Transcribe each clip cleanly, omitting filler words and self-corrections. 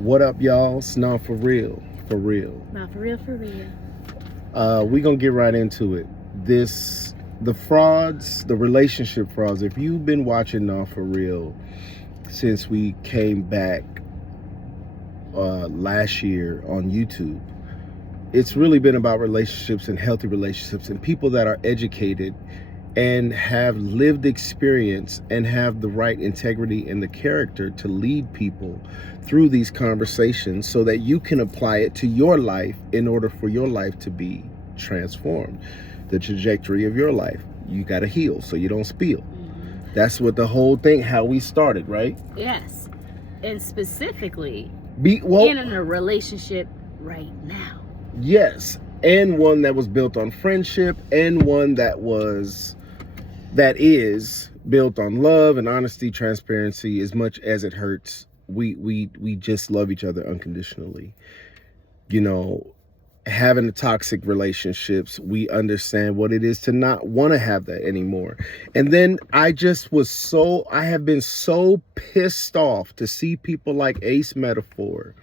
What up, y'all? It's not for real. For real. Not for real, for real. We're going to get right into it. The frauds, the relationship frauds. If you've been watching Not For Real since we came back last year on YouTube, it's really been about relationships and healthy relationships and people that are educated and have lived experience and have the right integrity and the character to lead people through these conversations so that you can apply it to your life in order for your life to be transformed. The trajectory of your life, you got to heal so you don't spill. That's what the whole thing, how we started, right? Yes. And specifically in a relationship right now. Yes. And one that was built on friendship, and one that is built on love and honesty, transparency. As much as it hurts, we just love each other unconditionally. You know, having the toxic relationships, we understand what it is to not want to have that anymore. And then I have been so pissed off to see people like Ace Metaphor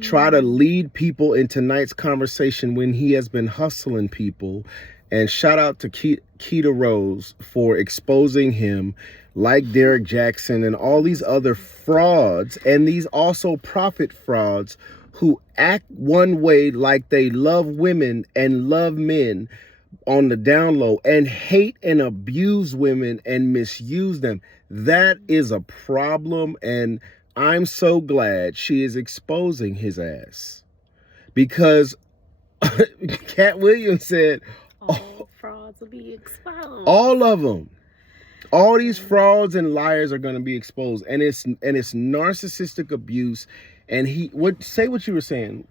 try to lead people in tonight's conversation when he has been hustling people. And shout out to Keita Rose for exposing him, like Derek Jackson and all these other frauds, and these also profit frauds who act one way like they love women and love men on the down low and hate and abuse women and misuse them. That is a problem, and I'm so glad she is exposing his ass, because Cat Williams said all frauds will be exposed. All of them. All these frauds and liars are going to be exposed, and it's narcissistic abuse. And say what you were saying.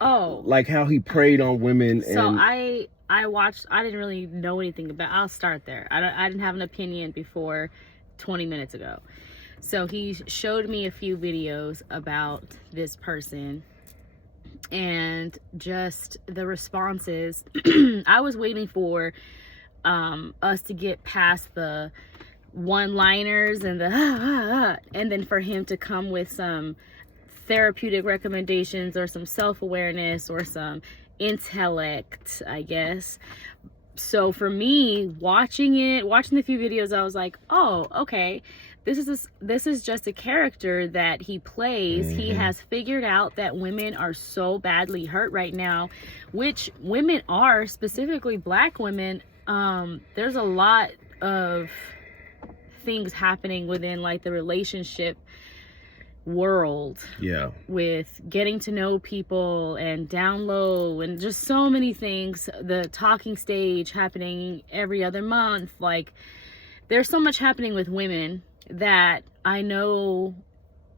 Oh, like how he preyed on women. So I watched. I didn't really know anything about. I'll start there. I didn't have an opinion before 20 minutes ago. So he showed me a few videos about this person and just the responses. I was waiting for us to get past the one-liners and and then for him to come with some therapeutic recommendations or some self-awareness or some intellect, I guess. So for me, watching the few videos, I was like, oh, okay. This is just a character that he plays. Mm-hmm. He has figured out that women are so badly hurt right now, which women are, specifically Black women. There's a lot of things happening within like the relationship world. Yeah. With getting to know people and down low and just so many things. The talking stage happening every other month. Like, there's so much happening with women that I know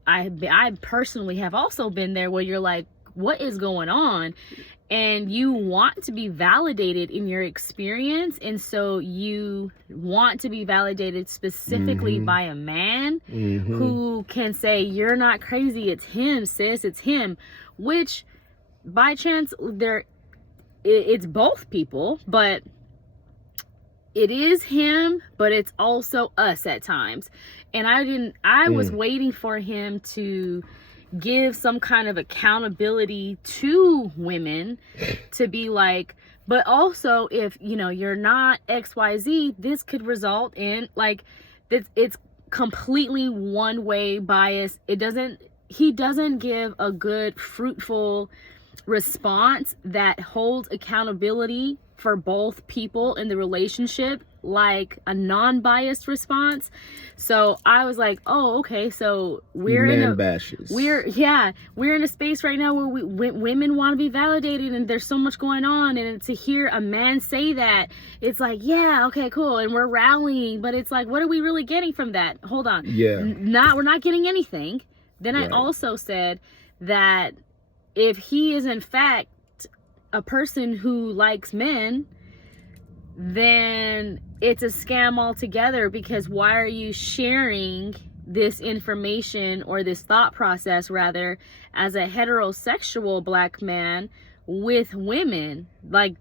I personally have also been there, where you're like, what is going on? And you want to be validated in your experience, and so you want to be validated specifically by a man who can say, you're not crazy, it's him, sis, it's him. Which by chance it's both people, but it is him, but it's also us at times. And I was waiting for him to give some kind of accountability to women, to be like, but also if, you're not XYZ, this could result in like, it's completely one way bias. He doesn't give a good, fruitful response that holds accountability for both people in the relationship, like a non-biased response. So I was like, oh, okay, so we're in a space right now where women want to be validated, and there's so much going on, and to hear a man say that, it's like, yeah, okay, cool, and we're rallying, but it's like, what are we really getting from that? Hold on. Yeah. We're not getting anything. Then I also said that if he is in fact a person who likes men, then it's a scam altogether, because why are you sharing this information, or this thought process rather, as a heterosexual Black man with women? Like,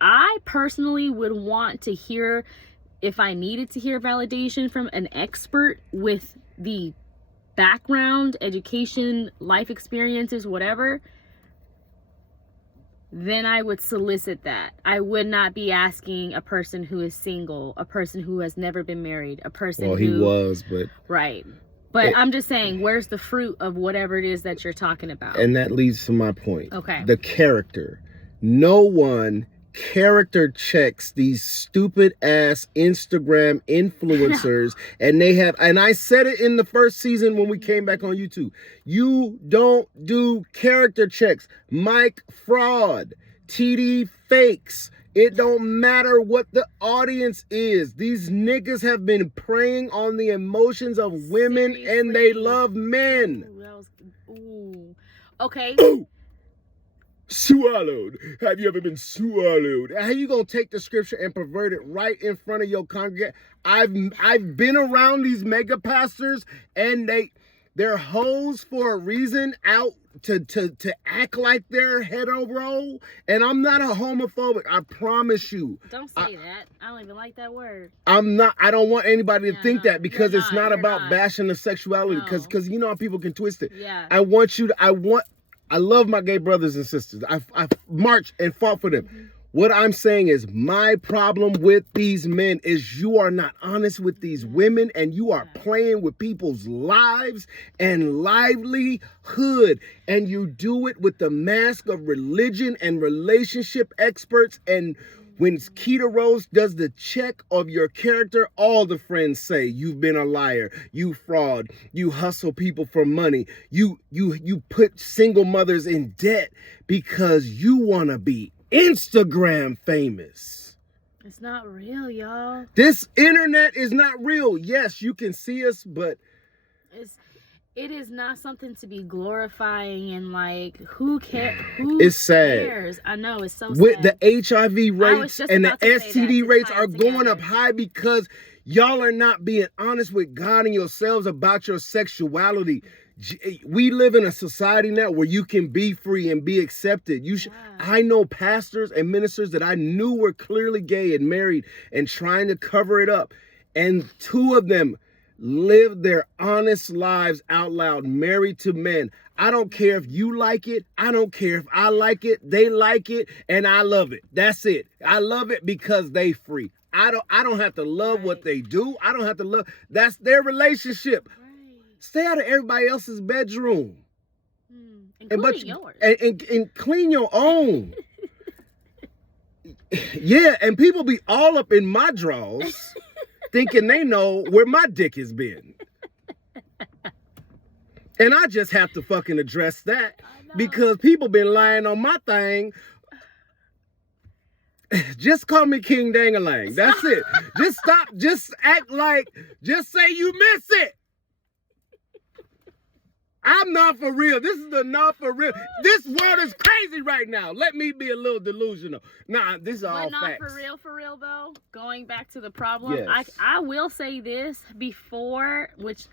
I personally would want to hear, if I needed to hear validation from an expert with the background, education, life experiences, whatever, then I would solicit that. I would not be asking a person who is single, a person who has never been married, a person well, he was, but... Right. But I'm just saying, where's the fruit of whatever it is that you're talking about? And that leads to my point. Okay. The character. No one character checks these stupid ass Instagram influencers. And they have, and I said it in the first season when we came back on YouTube. You don't do character checks. Mike fraud. TD fakes. It don't matter what the audience is. These niggas have been preying on the emotions of women. Seriously? And they love men. Ooh, that was, ooh. Okay. Ooh. Swallowed. Have you ever been swallowed? How you gonna take the scripture and pervert it right in front of your congregation? I've been around these mega pastors, and they're hoes for a reason, out to act like they're hetero, and I'm not a homophobic, I promise you. Don't say that. I don't even like that word. I'm not. I don't want anybody to think that, because it's not about bashing the sexuality, because you know how people can twist it. Yeah. I love my gay brothers and sisters. I marched and fought for them. Mm-hmm. What I'm saying is, my problem with these men is you are not honest with these women, and you are playing with people's lives and livelihood. And you do it with the mask of religion and relationship experts. And when Keita Rose does the check of your character, all the friends say, you've been a liar, you fraud, you hustle people for money, you put single mothers in debt because you want to be Instagram famous. It's not real, y'all. This internet is not real. Yes, you can see us, but it is not something to be glorifying, and like, who cares? It's sad. Cares? I know, it's so with sad. The HIV rates and the STD rates are going up high because y'all are not being honest with God and yourselves about your sexuality. We live in a society now where you can be free and be accepted. I know pastors and ministers that I knew were clearly gay and married and trying to cover it up. And two of them live their honest lives out loud, married to men. I don't care if you like it. I don't care if I like it. They like it, and I love it. That's it. I love it because they free. I don't have to love what they do. I don't have to love. That's their relationship. Stay out of everybody else's bedroom. Including yours. And clean your own. Yeah, and people be all up in my drawers thinking they know where my dick has been. And I just have to fucking address that, because people been lying on my thing. Just call me King Dangalang. That's it. Just stop. Just act like, just say you miss it. I'm not for real. This is the not for real. This world is crazy right now. Let me be a little delusional. Nah, this is all facts. But not for real though. Going back to the problem, yes. I will say this before, which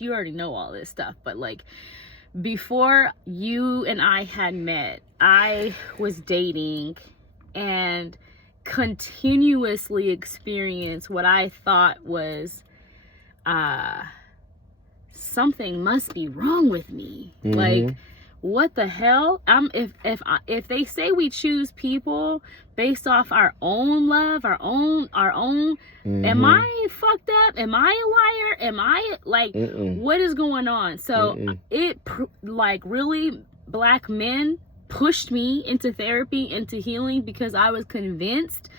you already know all this stuff, but like, before you and I had met, I was dating and continuously experienced what I thought was something must be wrong with me. Mm-hmm. Like, what the hell? If they say we choose people based off our own love, our own mm-hmm. Am I fucked up? Am I a liar? Am I like, what is going on? So like, really, black men pushed me into therapy, into healing, because I was convinced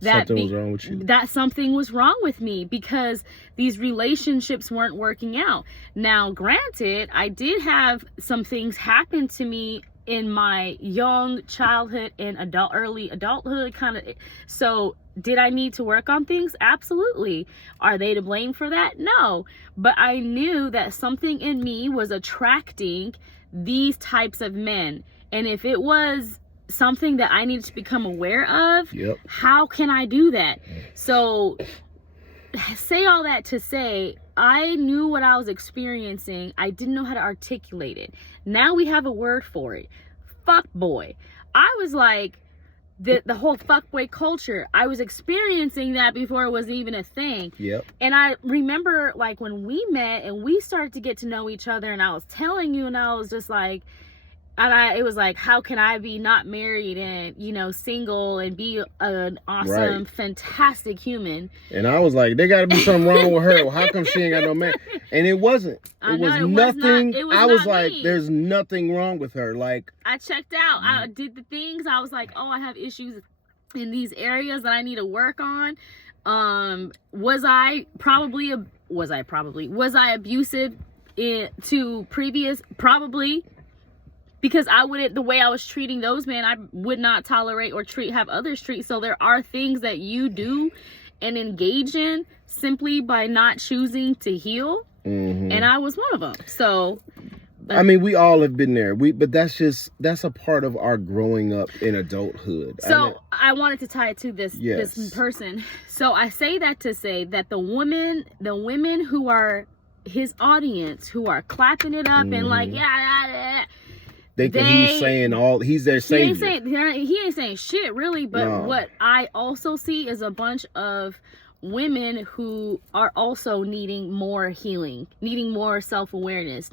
that something was wrong with you. That something was wrong with me, because these relationships weren't working out. Now, granted, I did have some things happen to me in my young childhood and early adulthood kind of. So did I need to work on things? Absolutely. Are they to blame for that? No. But I knew that something in me was attracting these types of men. And if it was something that I needed to become aware of, how can I do that? So say all that to say, I knew what I was experiencing. I didn't know how to articulate it. Now we have a word for it. Fuck boy. I was like, the whole fuckboy culture. I was experiencing that before it was even a thing. Yep. And I remember, like, when we met and we started to get to know each other, and I was telling you, and I was just like, it was like, how can I be not married and, you know, single and be an awesome, fantastic human? And I was like, there got to be something wrong with her. Well, how come she ain't got no man? And it wasn't. It was nothing. I was like, there's nothing wrong with her. Like, I checked out. I did the things. I was like, oh, I have issues in these areas that I need to work on. Was I abusive to previous? Probably. Because the way I was treating those men, I would not tolerate or have others treat. So there are things that you do and engage in simply by not choosing to heal. Mm-hmm. And I was one of them. So, I mean, we all have been there. But that's a part of our growing up in adulthood. So I wanted to tie it to this person. So I say that to say that the women who are his audience, who are clapping it up and like, They think he's their savior. He ain't saying shit really, but what I also see is a bunch of women who are also needing more healing, needing more self-awareness,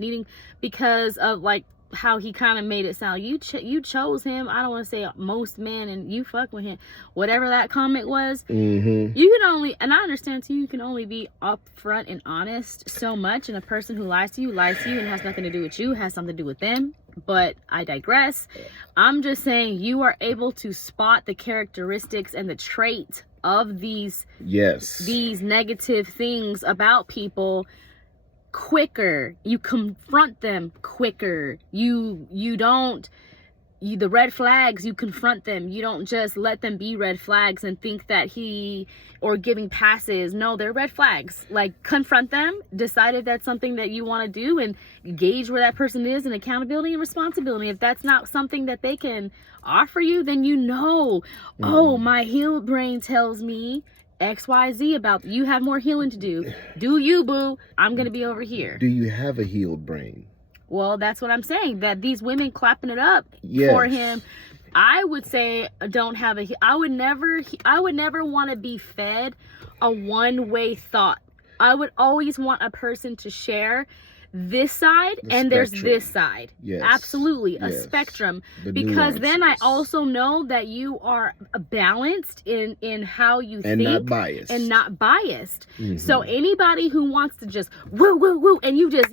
because of like how he kind of made it sound. You chose him. I don't want to say most men, and you fuck with him. Whatever that comment was, you can only, and I understand too, you can only be upfront and honest so much. And a person who lies to you and has nothing to do with you, has something to do with them. But I digress. I'm just saying you are able to spot the characteristics and the trait of these negative things about people quicker. You confront them quicker. The red flags, you confront them. You don't just let them be red flags and think that or giving passes. No, they're red flags. Like, confront them, decide if that's something that you want to do, and gauge where that person is in accountability and responsibility. If that's not something that they can offer you, then oh, my healed brain tells me XYZ about you have more healing to do. Do you, boo? I'm going to be over here. Do you have a healed brain? Well, that's what I'm saying. That these women clapping it up for him, I would say I would never want to be fed a one-way thought. I would always want a person to share this side and there's this side. Yes. Absolutely. A spectrum. Because then I also know that you are balanced in how you think. And not biased. Mm-hmm. So anybody who wants to just woo, and you just,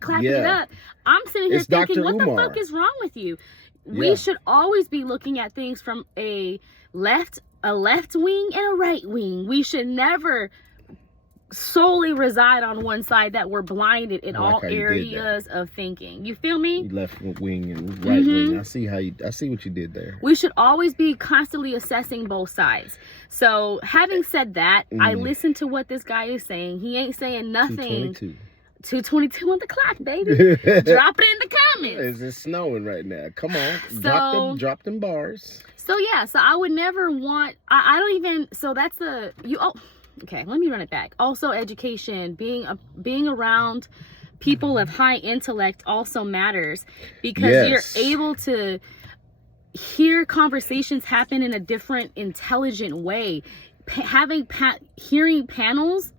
clapping it up. I'm sitting here thinking, what the fuck is wrong with you? We should always be looking at things from a left wing and a right wing. We should never solely reside on one side, that we're blinded in all areas of thinking. You feel me? Left wing and right wing. I see what you did there. We should always be constantly assessing both sides. So having said that, I listened to what this guy is saying. He ain't saying nothing. 2:22 on the clock, baby. Drop it in the comments. It's snowing right now. Come on. Drop them bars. So I would never want, I don't even, so that's okay, let me run it back. Also, education, being around people of high intellect also matters, because you're able to hear conversations happen in a different, intelligent way. Hearing panels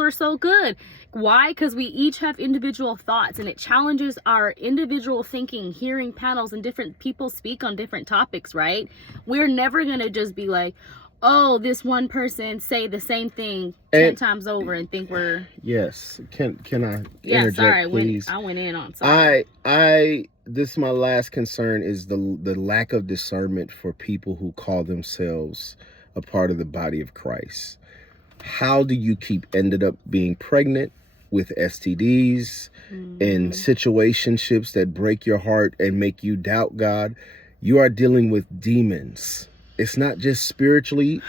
are so good. Why? Because we each have individual thoughts, and it challenges our individual thinking, hearing panels and different people speak on different topics, right? We're never going to just be like, oh, this one person say the same thing 10 times over and think we're... Yes. Can I interject, please? I went in on something. This, my last concern is the lack of discernment for people who call themselves a part of the body of Christ. How do you ended up being pregnant with STDs and situationships that break your heart and make you doubt God? You are dealing with demons. It's not just sexually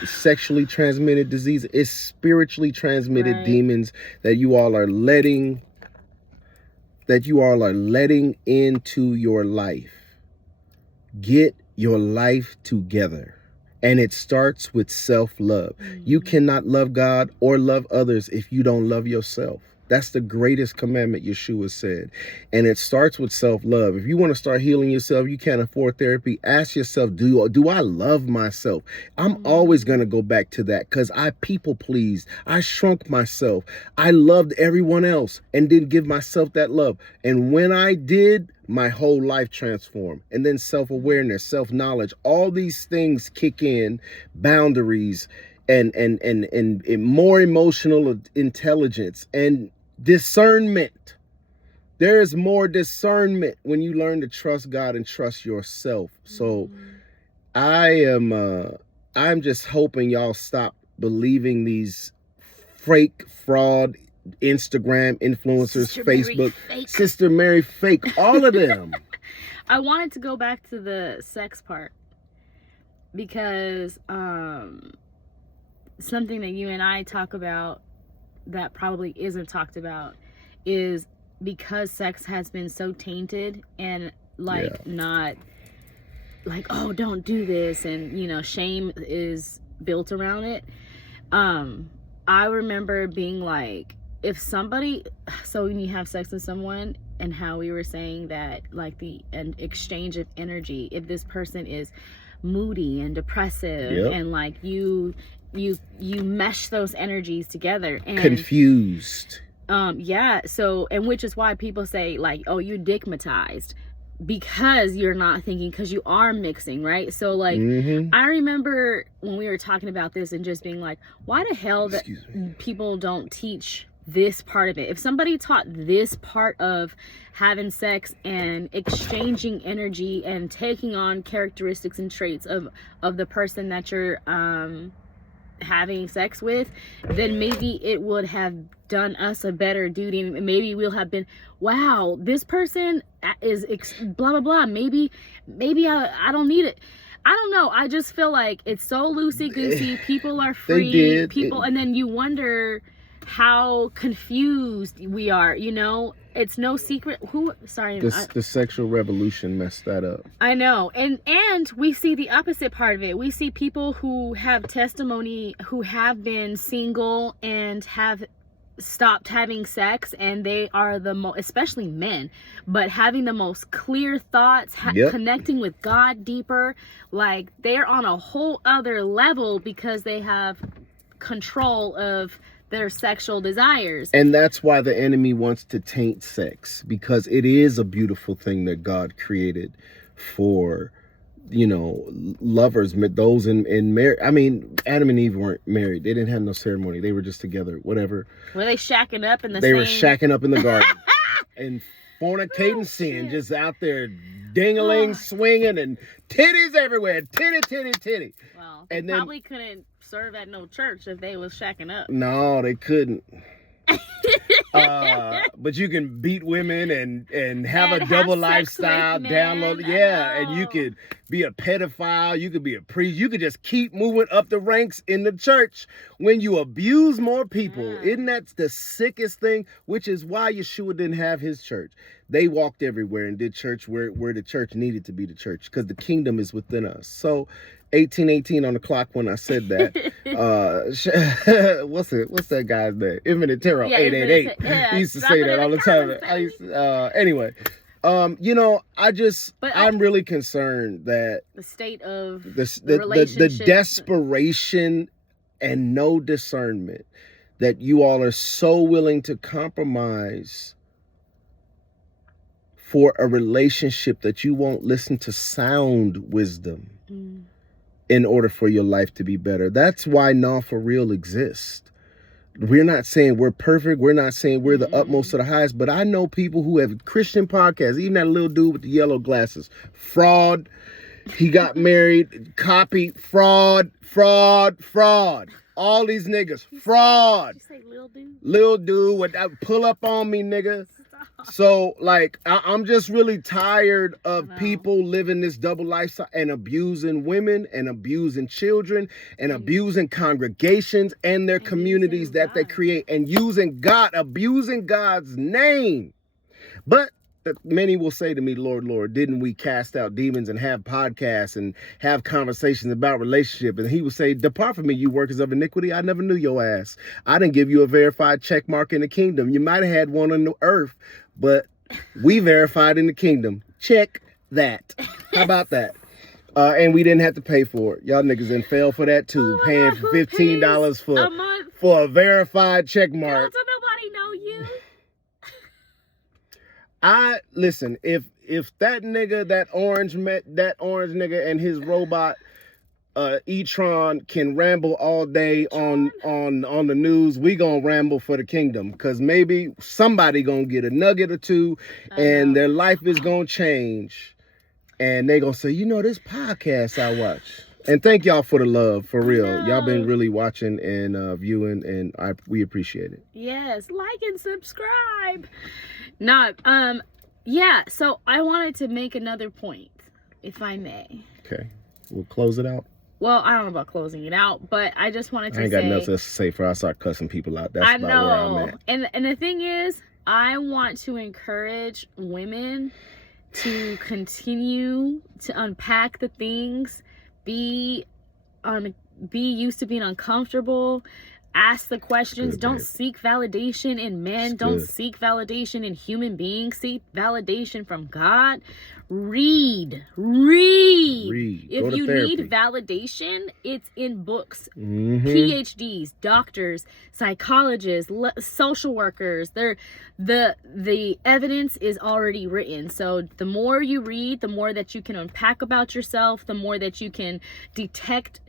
transmitted disease. It's spiritually transmitted demons that you all are letting into your life. Get your life together. And it starts with self-love. You cannot love God or love others if you don't love yourself. That's the greatest commandment Yeshua said. And it starts with self-love. If you want to start healing yourself, you can't afford therapy. Ask yourself, do I love myself? I'm always going to go back to that because I people pleased. I shrunk myself. I loved everyone else and didn't give myself that love. And when I did, my whole life transformed. And then self-awareness, self-knowledge, all these things kick in, boundaries, and more emotional intelligence and discernment. There's more discernment when you learn to trust God and trust yourself. So I'm just hoping y'all stop believing these fake fraud Instagram influencers, Sister Facebook, Mary Sister Mary fake, all of them. I wanted to go back to the sex part because something that you and I talk about that probably isn't talked about is because sex has been so tainted and not like, oh, don't do this, and shame is built around it. I remember being like, if somebody, so when you have sex with someone, and how we were saying that like an exchange of energy, if this person is moody and depressive, and like you mesh those energies together and confused. So, and which is why people say like, oh, you're digmatized because you're not thinking, because you are mixing, right? So like, I remember when we were talking about this and just being like, why the hell that people don't teach this part of it? If somebody taught this part of having sex and exchanging energy and taking on characteristics and traits of the person that you're having sex with, then maybe it would have done us a better duty. Maybe we'll have been, wow, this person is blah blah blah, maybe I don't need it. I don't know, I just feel like it's so loosey goosey. People are free, and then you wonder how confused we are. It's no secret the sexual revolution messed that up. I know. And we see the opposite part of it. We see people who have testimony, who have been single and have stopped having sex, and they are the most, especially men, but having the most clear thoughts, connecting with God deeper. Like they're on a whole other level because they have control of their sexual desires. And that's why the enemy wants to taint sex, because it is a beautiful thing that God created for, lovers, those in marriage. I mean, Adam and Eve weren't married. They didn't have no ceremony. They were just together, whatever. Were they shacking up in the They were shacking up in the garden and fornicating sin, just out there ding-a-ling, swinging, and titties everywhere. Titty. Well, they probably couldn't serve at no church if they was shacking up. No, they couldn't. But you can beat women and have a double lifestyle, download, and you could be a pedophile, you could be a priest, you could just keep moving up the ranks in the church when you abuse more people. Isn't that the sickest thing? Which is why Yeshua didn't have his church. They walked everywhere and did church where the church needed to be the church, because the kingdom is within us. So 1818 on the clock when I said that. What's that guy's name? Infinite Terror 888. He used to say that all the time. Anyway, I'm really concerned that the state of the desperation and no discernment that you all are so willing to compromise for a relationship that you won't listen to sound wisdom in order for your life to be better. That's why Not For Real exists. We're not saying we're perfect. We're not saying we're the utmost of the highest, but I know people who have Christian podcasts, even that little dude with the yellow glasses. Fraud. He got married. Copy. Fraud. All these niggas. Fraud. Did you say little dude? Little dude. Pull up on me, nigga. So, like, I'm just really tired of people living this double lifestyle and abusing women and abusing children and abusing congregations and their communities that they create, and abusing God's name. But that many will say to me, Lord, Lord, didn't we cast out demons and have podcasts and have conversations about relationship? And he will say, depart from me, you workers of iniquity. I never knew your ass. I didn't give you a verified check mark in the kingdom. You might have had one on the earth, but we verified in the kingdom. Check that. How about that? And we didn't have to pay for it. Y'all niggas then fell for that too. Oh paying God, for $15 a month for a verified check mark. Girl, don't nobody know you. Listen, if that nigga, that orange nigga and his robot E-Tron can ramble all day on the news, we gonna ramble for the kingdom, because maybe somebody gonna get a nugget or two and their life is gonna change, and they gonna say, you know, this podcast I watch. And thank y'all for the love, for real. Y'all been really watching and viewing, and we appreciate it. Yes, like and subscribe. Yeah, so I wanted to make another point, if I may. Okay, we'll close it out. Well, I don't know about closing it out, but I just wanted to say... I ain't got nothing else to say for I start cussing people out. That's about where I'm at. And the thing is, I want to encourage women to continue to unpack the things, be used to being uncomfortable, ask the questions. Don't seek validation in men. Don't seek validation in human beings. Seek validation from God. Read. If you need validation, it's in books. PhDs, doctors, psychologists, social workers. The evidence is already written. So the more you read, the more that you can unpack about yourself, the more that you can detect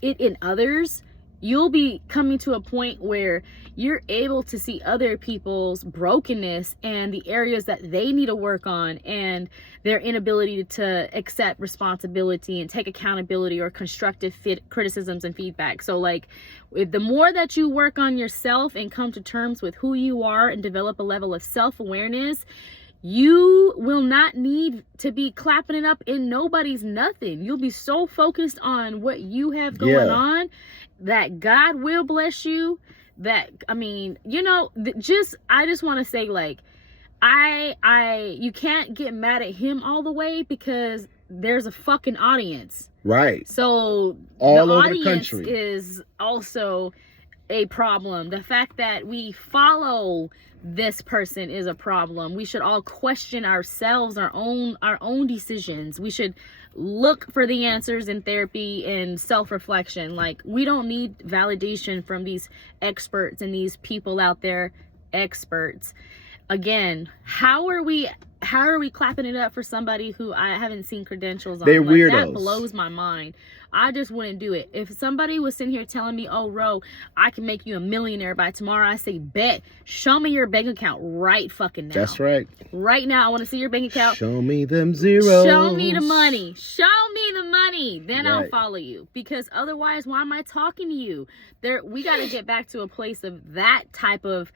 it in others. You'll be coming to a point where you're able to see other people's brokenness and the areas that they need to work on, and their inability to accept responsibility and take accountability or constructive criticisms and feedback. So like, the more that you work on yourself and come to terms with who you are and develop a level of self-awareness, you will not need to be clapping it up in nobody's nothing. You'll be so focused on what you have going on that God will bless you. That, I mean, you know, I just want to say, like, you can't get mad at him all the way, because there's a fucking audience. Right. So all the over audience the country is also a problem. The fact that we follow this person is a problem. We should all question ourselves, our own decisions. We should look for the answers in therapy and self-reflection. Like, we don't need validation from these experts and these people out there, experts. Again, how are we clapping it up for somebody who I haven't seen credentials on? They're weirdos. That blows my mind. I just wouldn't do it. If somebody was sitting here telling me, oh, Ro, I can make you a millionaire by tomorrow, I say, bet. Show me your bank account right fucking now. That's right. Right now, I want to see your bank account. Show me them zeros. Show me the money. Show me the money. Then I'll follow you. Because otherwise, why am I talking to you? We got to get back to a place of that type of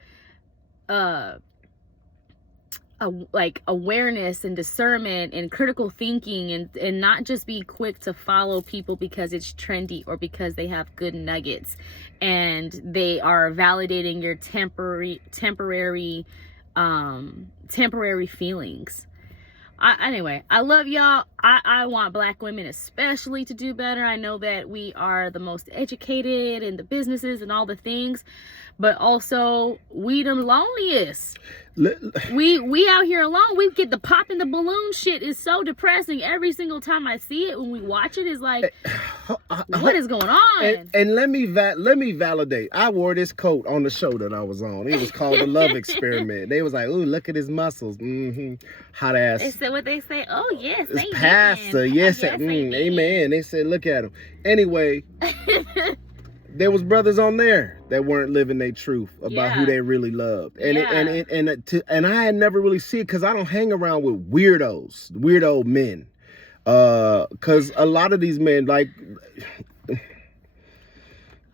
like awareness and discernment and critical thinking, and not just be quick to follow people because it's trendy or because they have good nuggets and they are validating your temporary feelings. Anyway, I love y'all. I want Black women especially to do better. I know that we are the most educated in the businesses and all the things, but also we the loneliest. We out here alone. We get the pop in the balloon shit is so depressing. Every single time I see it, when we watch it, is like, what is going on? And let me validate. I wore this coat on the show that I was on. It was called The Love Experiment. They was like, ooh, look at his muscles. Hot ass. They said what they say. Oh yes, it's pastor. Yes, amen. They said, look at him. Anyway. There was brothers on there that weren't living their truth about who they really loved, and I had never really seen it because I don't hang around with weirdo men, because a lot of these men like.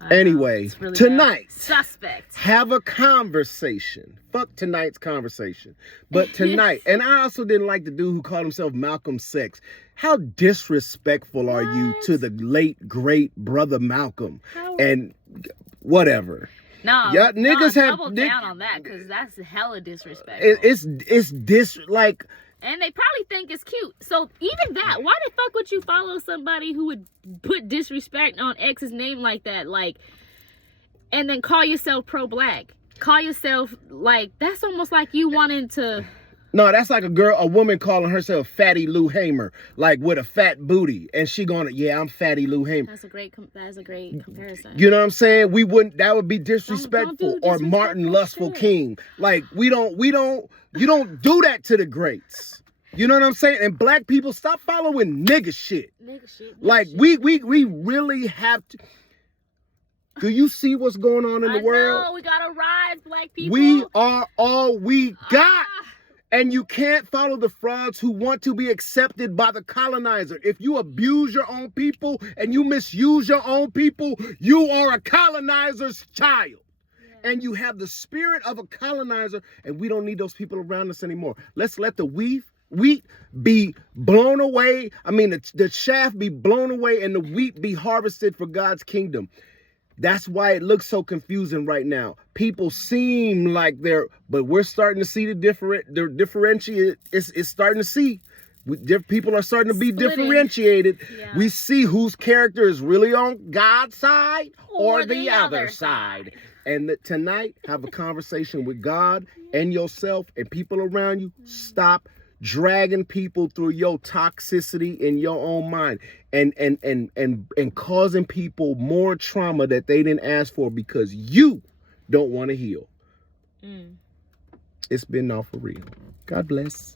Anyway, really tonight, suspect. Have a conversation. Fuck tonight's conversation. But tonight, and I also didn't like the dude who called himself Malcolm X. How disrespectful are you to the late, great brother Malcolm? And whatever. No, Yeah, niggas have double down on that, because that's hella disrespectful. It's like. And they probably think it's cute. So even that, why the fuck would you follow somebody who would put disrespect on X's name like that? Like, and then call yourself pro-black. Call yourself, like, that's almost like you wanting to... No, that's like a woman calling herself Fatty Lou Hamer, like with a fat booty, and she gonna, yeah, I'm Fatty Lou Hamer. That is a great comparison. You know what I'm saying? That would be disrespectful. Or Martin Lustful King. Like, you don't do that to the greats. You know what I'm saying? And black people, stop following nigga shit. Like, we really have to. Do you see what's going on in the world? No, we gotta rise, black people. We are all we got. And you can't follow the frauds who want to be accepted by the colonizer. If you abuse your own people and you misuse your own people, you are a colonizer's child. Yeah. And you have the spirit of a colonizer, and we don't need those people around us anymore. Let's let the wheat be blown away. I mean, the shaft be blown away and the wheat be harvested for God's kingdom. That's why it looks so confusing right now. People seem like but we're starting to see the differentiate. It's starting to see. People are starting to be differentiated. Yeah. We see whose character is really on God's side or the other side. And tonight, have a conversation with God and yourself and people around you. Stop dragging people through your toxicity in your own mind and causing people more trauma that they didn't ask for because you don't want to heal. It's been all for real. God bless.